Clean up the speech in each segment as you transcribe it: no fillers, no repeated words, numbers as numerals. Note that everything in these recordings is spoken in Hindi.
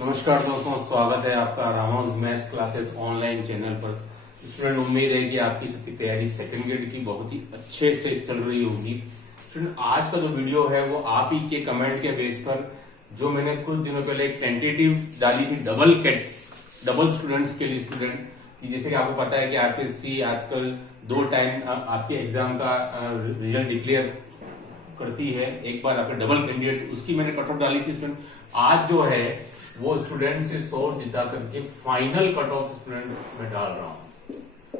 नमस्कार दोस्तों, स्वागत है आपका Ramanuj maths classes online channel पर। स्टूडेंट, उम्मीद है कि आपकी सबकी तैयारी सेकंड ग्रेड की बहुत ही अच्छे से चल रही होगी। स्टूडेंट, आज का जो वीडियो है वो आप ही के कमेंट के बेस पर जो मैंने कुछ दिनों पहले एक टेंटेटिव डाली थी डबल स्टूडेंट्स के लिए। स्टूडेंट, जैसे कि आपको पता है कि आरपीएससी आजकल 2 टाइम आपके एग्जाम का रिजल्ट डिक्लेयर करती है। एक बार आपका डबल कैंडिडेट, उसकी मैंने कट ऑफ डाली थी। स्टूडेंट, आज जो है वो स्टूडेंट से 100 जिता करके फाइनल कट ऑफ स्टूडेंट में डाल रहा हूं।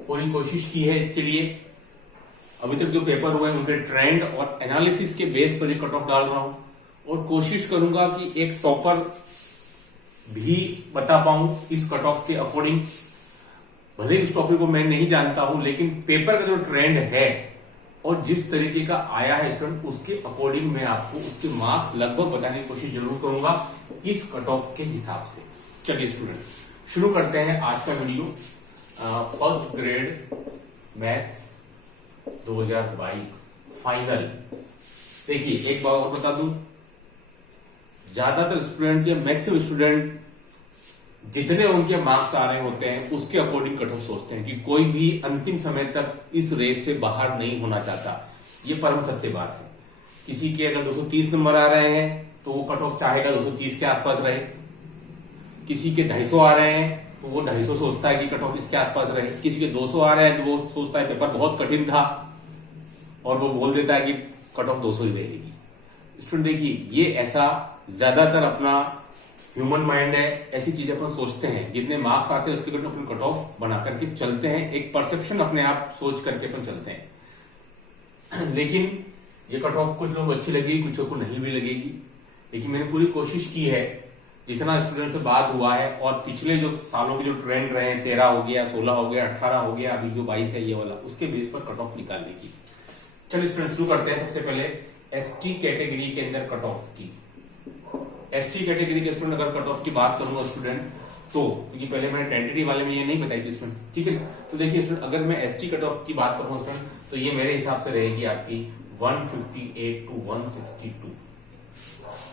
पूरी कोशिश की है इसके लिए। अभी तक जो पेपर हुए उनके ट्रेंड और एनालिसिस के बेस पर कट ऑफ डाल रहा हूं और कोशिश करूंगा कि एक टॉपर भी बता पाऊं इस कट ऑफ के अकॉर्डिंग। भले इस टॉपिक को मैं नहीं जानता हूं, लेकिन पेपर का जो ट्रेंड है और जिस तरीके का आया है स्टूडेंट, उसके अकॉर्डिंग मैं आपको उसके मार्क्स लगभग बताने की कोशिश जरूर करूंगा इस कट ऑफ के हिसाब से। चलिए स्टूडेंट, शुरू करते हैं आज का video. First grade maths 2022 final. देखिए, एक बात और बता दूं, ज्यादातर स्टूडेंट या मैक्सिमम स्टूडेंट जितने उनके मार्क्स आ रहे होते हैं उसके अकॉर्डिंग कट ऑफ सोचते हैं कि कोई भी अंतिम समय तक इस रेस से बाहर नहीं होना चाहता। ये परम सत्य बात है। किसी के अगर 230 नंबर आ रहे हैं तो वो कट ऑफ चाहेगा 230 के आसपास रहे। किसी के 250 आ रहे हैं तो वो 250 सोचता है कि कट ऑफ इसके आसपास रहे। किसी के 200 आ रहे हैं तो वो सोचता है पेपर बहुत कठिन था और वो बोल देता है कि कट ऑफ 200 ही रहेगी। स्टूडेंट, देखिए, ये ऐसा ज्यादातर अपना ह्यूमन माइंड है, ऐसी चीजें अपन सोचते हैं। जितने मार्क्स आते हैं उसके अकॉर्डिंग अपन कट ऑफ बना करके चलते हैं। एक परसेप्शन अपने आप सोच करके अपन चलते हैं। लेकिन ये कट ऑफ कुछ लोगों को अच्छी लगेगी, कुछ को नहीं भी लगेगी। लेकिन मैंने पूरी कोशिश की है, जितना स्टूडेंट से बात हुआ है और पिछले जो सालों के जो ट्रेंड रहे हैं, 13 हो गया, 16 हो गया, 18 हो गया, अभी जो 22 है ये वाला, उसके बेस पर कट ऑफ निकालने की। चलिए स्टूडेंट, शुरू करते हैं। सबसे पहले एसटी कैटेगरी के अंदर कट ऑफ की। एसटी कैटेगरी के स्टूडेंट अगर कट ऑफ की बात करूंगा स्टूडेंट, तो ये पहले मैंने टेंटेटिव वाले में ये नहीं बताई थी स्टूडेंट, ठीक है। तो देखिए स्टूडेंट, अगर मैं एसटी कट ऑफ की बात करूंगा स्टूडेंट, तो ये मेरे हिसाब से रहेगी आपकी 158 to 162।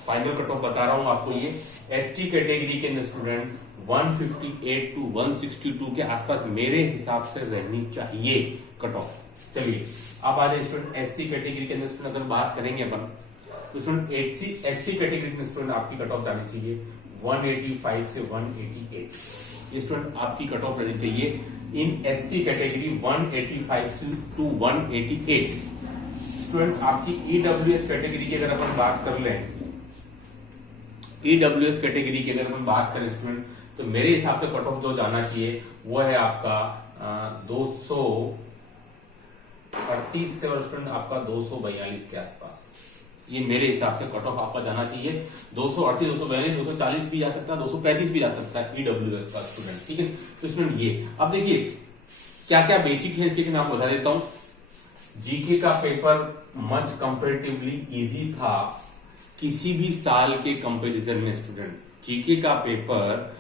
फाइनल कट ऑफ बता रहा हूं आपको। ये एसटी कैटेगरी के अंदर स्टूडेंट 158 to 162 के आसपास मेरे हिसाब से रहनी चाहिए कट ऑफ। चलिए अब आ जाए स्टूडेंट एससी कैटेगरी के अंदर स्टूडेंट अगर बात करेंगे अपन, तो स्टूडेंट एससी कैटेगरी में स्टूडेंट आपकी कट ऑफ जानी चाहिए 185 से 188। ये स्टूडेंट आपकी कट ऑफ रहनी चाहिए इन एससी कैटेगरी 185 टू 188। स्टूडेंट, आपकी ईडब्ल्यूएस कैटेगरी की अगर अपन बात कर लें, ईडब्ल्यूएस कैटेगरी की अगर अपन बात करें स्टूडेंट, तो मेरे हिसाब से कट ऑफ जो जाना चाहिए वो है आपका 238 से और स्टूडेंट आपका 242 के आसपास। ये मेरे हिसाब से कट ऑफ आपका जाना चाहिए 238, 242, 240 भी जा सकता है, 235 भी जा सकता है ईडब्ल्यूएस का स्टूडेंट, ठीक है। तो स्टूडेंट ये अब देखिए क्या क्या बेसिक है इसके, मैं आपको बता देता हूं। जीके का पेपर मच कंपेरेटिवली इजी था किसी भी साल के कंपैरिजन में। स्टूडेंट, जीके का पेपर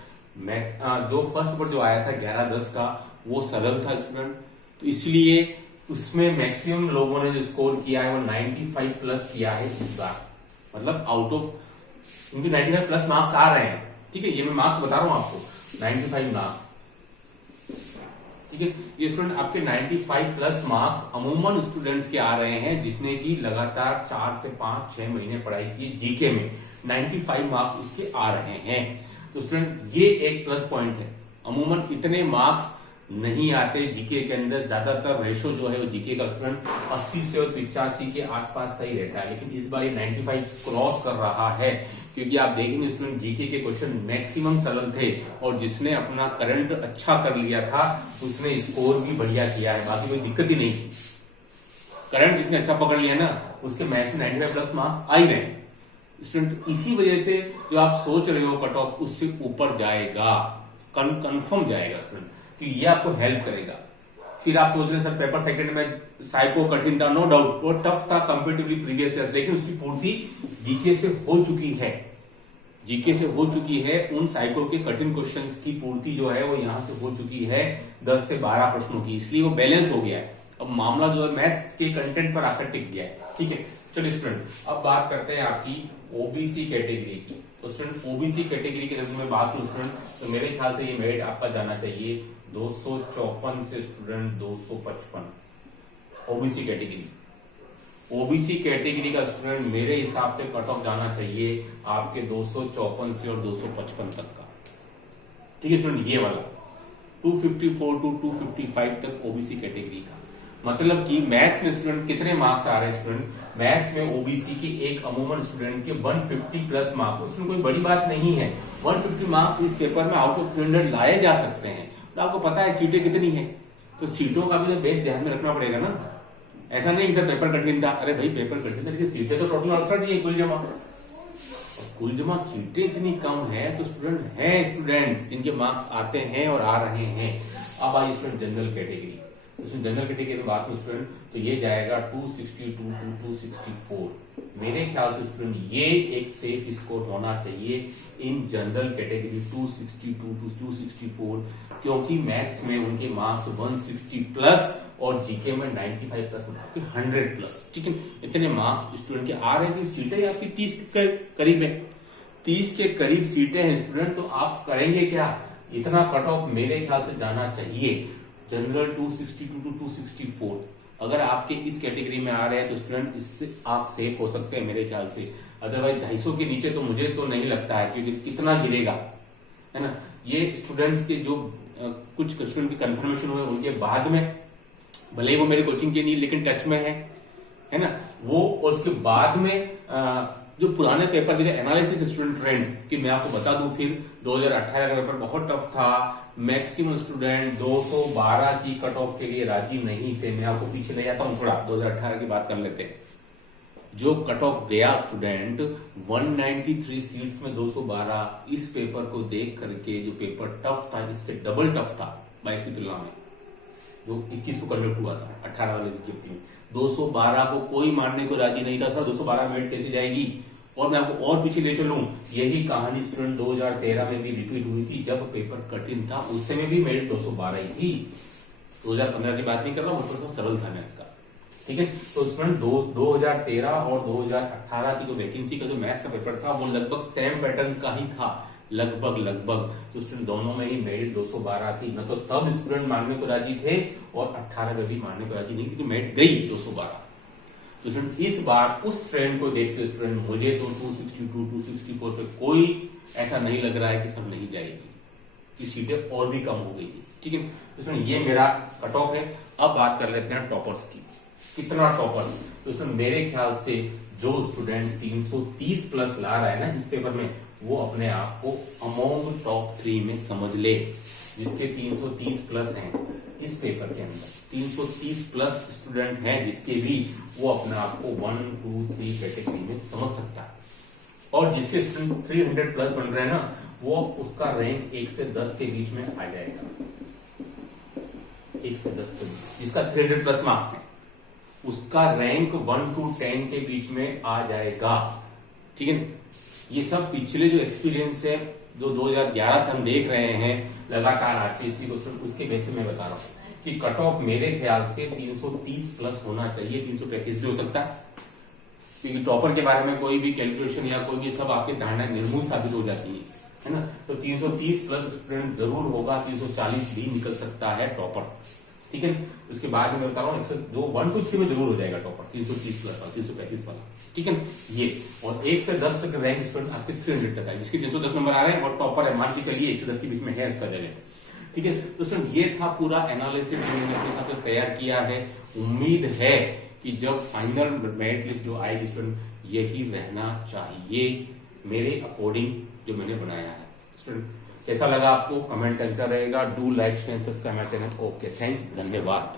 जो फर्स्ट पेपर जो आया था 11-10 का, वो सरल था स्टूडेंट। तो इसलिए उसमें मैक्सिमम लोगों ने जो स्कोर किया है वो 95 प्लस किया है इस बार। मतलब आउट ऑफ, क्योंकि 95 प्लस मार्क्स आ रहे हैं, ठीक है। ये मैं मार्क्स बता रहा हूं आपको, 95 मार्क्स, ठीक है। ये स्टूडेंट आपके 95 प्लस मार्क्स अमूमन स्टूडेंट्स के आ रहे हैं जिसने की लगातार 4 से 5-6 महीने पढ़ाई की जीके में, 95 मार्क्स उसके आ रहे हैं। तो स्टूडेंट ये एक प्लस पॉइंट है। अमूमन इतने मार्क्स नहीं आते जीके के अंदर। ज्यादातर रेशो जो है वो जीके का स्टूडेंट 80 से और 85 के आसपास का ही रहता है, लेकिन इस बार ये 95 क्रॉस कर रहा है। क्योंकि आप देखेंगे स्टूडेंट, जीके के क्वेश्चन मैक्सिमम सरल थे और जिसने अपना करंट अच्छा कर लिया था उसने स्कोर भी बढ़िया किया है, बाकी कोई दिक्कत ही नहीं थी। करंट जिसने अच्छा पकड़ लिया ना, उसके मैथ में 95 प्लस मार्क्स आ ही रहे स्टूडेंट। इसी वजह से जो आप सोच रहे हो कट ऑफ उससे ऊपर जाएगा, कंफर्म जाएगा स्टूडेंट, कि ये आपको हेल्प करेगा। फिर आप सोच रहे हैं सर पेपर सेकंड में साइको कठिन था, नो डाउट वो टफ था कंपेरेटिवली प्रीवियस ईयर, लेकिन उसकी पूर्ति जीके से हो चुकी है। जीके से हो चुकी है, उन साइको के कठिन क्वेश्चंस की पूर्ति जो है वो यहां से हो चुकी है 10 से 12 प्रश्नों की, इसलिए वो बैलेंस हो गया है। अब मामला जो है मैथ्स के कंटेंट पर आकर टिक गया है, ठीक है। चलिए स्टूडेंट, अब बात करते हैं आपकी ओबीसी कैटेगरी की। तो स्टूडेंट ओबीसी कैटेगरी के अंदर में बात करूं स्टूडेंट, तो मेरे ख्याल से ये मेरिट आपका जाना चाहिए 254 से student 255। OBC category, OBC category का स्टूडेंट मेरे हिसाब से कट ऑफ जाना चाहिए आपके 254 से और 255 तक का। ठीक है स्टूडेंट, ये वाला 254 टू 255 तक ओबीसी कैटेगरी का। मतलब कि मैथ्स में स्टूडेंट कितने मार्क्स आ रहे हैं स्टूडेंट, मैथ्स में ओबीसी के एक अमूमन स्टूडेंट के 150 प्लस मार्क्स। स्टूडेंट कोई बड़ी बात नहीं है, 150 मार्क्स इस पेपर में आउट ऑफ 300 लाए जा सकते हैं। तो आपको पता है सीटें कितनी है, तो सीटों का भी तो बेस ध्यान में रखना पड़ेगा ना। ऐसा नहीं कि सर पेपर कठिन था, अरे भाई पेपर कठिन था लेकिन सीटें तो टोटल 68 ही है कुल जमा, और कुल जमा सीटें इतनी कम है तो स्टूडेंट्स इनके मार्क्स आते हैं और आ रहे हैं। अब आइए स्टूडेंट जनरल कैटेगरी, तो जनरल कैटेगरी में बात करूं स्टूडेंट तो ये जाएगा 262 टू 264। मेरे ख्याल से स्टूडेंट ये एक सेफ स्कोर होना चाहिए इन जनरल कैटेगरी 262 टू 264, क्योंकि मैथ्स में उनके मार्क्स 160 प्लस और जीके में 95 प्लस, आपके 100 प्लस। ठीक है, इतने मार्क्स स्टूडेंट के आ रहे हैं। सीटें आपकी 30 के करीब है, 30 के करीब सीटें हैं स्टूडेंट, तो आप करेंगे क्या, इतना कट ऑफ मेरे ख्याल से जाना चाहिए जनरल 262 टू 264। अगर आपके इस कैटेगरी में आ रहे हैं तो स्टूडेंट इससे आप सेफ हो सकते हैं मेरे ख्याल से। अदरवाइज 250 के नीचे तो मुझे तो नहीं लगता है, क्योंकि कितना गिरेगा, है ना। ये स्टूडेंट्स के जो कुछ स्टूडेंट की कंफर्मेशन हुए उनके बाद में, भले ही वो मेरी कोचिंग के नहीं लेकिन टच में है ना वो, और उसके बाद में जो पुराने पेपर जैसे एनालिसिस स्टूडेंट ट्रेंड की मैं आपको बता दूं, फिर 2018 का पेपर बहुत टफ था, मैक्सिमम स्टूडेंट 212 की कट ऑफ के लिए राजी नहीं थे। मैं आपको पीछे ले जाता हूं थोड़ा, 2018 की बात कर लेते हैं। जो कट ऑफ गया स्टूडेंट 193 सीट्स में 212, इस पेपर को देख करके जो पेपर टफ था इससे डबल टफ था 22 की तुलना में, जो 21 को कंडक्ट हुआ था 18 वाले रिजल्ट में। 212 को कोई मानने को राजी नहीं था, सर 212 मेरिट कैसे जाएगी। और मैं आपको और पीछे ले चलूं, यही कहानी स्टूडेंट 2013 में भी रिपीट हुई थी, जब पेपर कठिन था उस समय भी मेरिट 212 ही थी। 2015 की बात नहीं कर रहा हूं, तो सरल था मैथ्स का। ठीक है, तो स्टूडेंट 2013 और 2018 की जो वैकेंसी का जो मैथ्स का पेपर था वो लगभग सेम पैटर्न का ही था, लगभग। तो स्टूडेंट दोनों में ही मेरिट 212 थी, न तो तब स्टूडेंट मानने को राजी थे और 18 में भी मानने को राजी नहीं, क्योंकि मेरिट गई 212। तो स्टूडेंट इस बार उस ट्रेंड को देखते हुए स्टूडेंट मुझे तो 262 264 पे कोई ऐसा नहीं लग रहा है कि सब नहीं जाएगी, कि सीटें और भी कम हो गई थी। ठीक है, तो स्टूडेंट ये मेरा कट ऑफ है। अब बात कर लेते हैं टॉपर्स की, कितना टॉपर। तो स्टूडेंट मेरे ख्याल से जो स्टूडेंट 330 प्लस ला रहा है ना इस पेपर में, वो अपने आप को अमोंग टॉप 3 में समझ ले। जिसके 330 प्लस हैं इस पेपर के अंदर, 330 प्लस स्टूडेंट हैं जिसके भी, वो अपने आप को 1, 2, 3 कैटेगरी में समझ सकता है। और जिसके स्टूडेंट 300 प्लस बन रहे हैं ना, वो उसका रैंक 1 से 10 के बीच में आ जाएगा। 1 से 10 के बीच जिसका 300 प्लस मार्क्स है, उसका रैंक 1 to 10 के बीच में आ जाएगा। ठीक है, ये सब पिछले जो एक्सपीरियंस है जो 2011 से हम देख रहे हैं लगातार आरपीएससी को, उसके बेसिस में बता रहा हूं कि कट ऑफ मेरे ख्याल से 330 प्लस होना चाहिए, 335 भी हो सकता है, क्योंकि टॉपर के बारे में कोई भी कैलकुलेशन या कोई भी सब आपकी धारणा निर्मूल साबित हो जाती है ना। तो 330 प्लस स्टूडेंट जरूर होगा, 340 भी निकल सकता है टॉपर। ठीक है, उसके बाद मैं बता रहा हूँ 1 to 3 में जरूर हो जाएगा टॉपर, 330 प्लस और 335 वाला। ठीक है, ये और 1 से 10 तक रैंक स्टूडेंट आपके 300 तक है, जिसके 310 नंबर आ रहे हैं और टॉपर है, मान के चलिए 1 से 10 के बीच में है इसका जगह। ठीक है, तो स्टूडेंट ये था पूरा एनालिसिस जो मैंने अपने हिसाब से तैयार किया है। उम्मीद है कि जब फाइनल मेरिट लिस्ट जो आएगी स्टूडेंट यही रहना चाहिए मेरे अकॉर्डिंग जो मैंने बनाया है। स्टूडेंट कैसा लगा आपको, कमेंट करता रहेगा। Do like share subscribe my channel. Okay, thanks, धन्यवाद।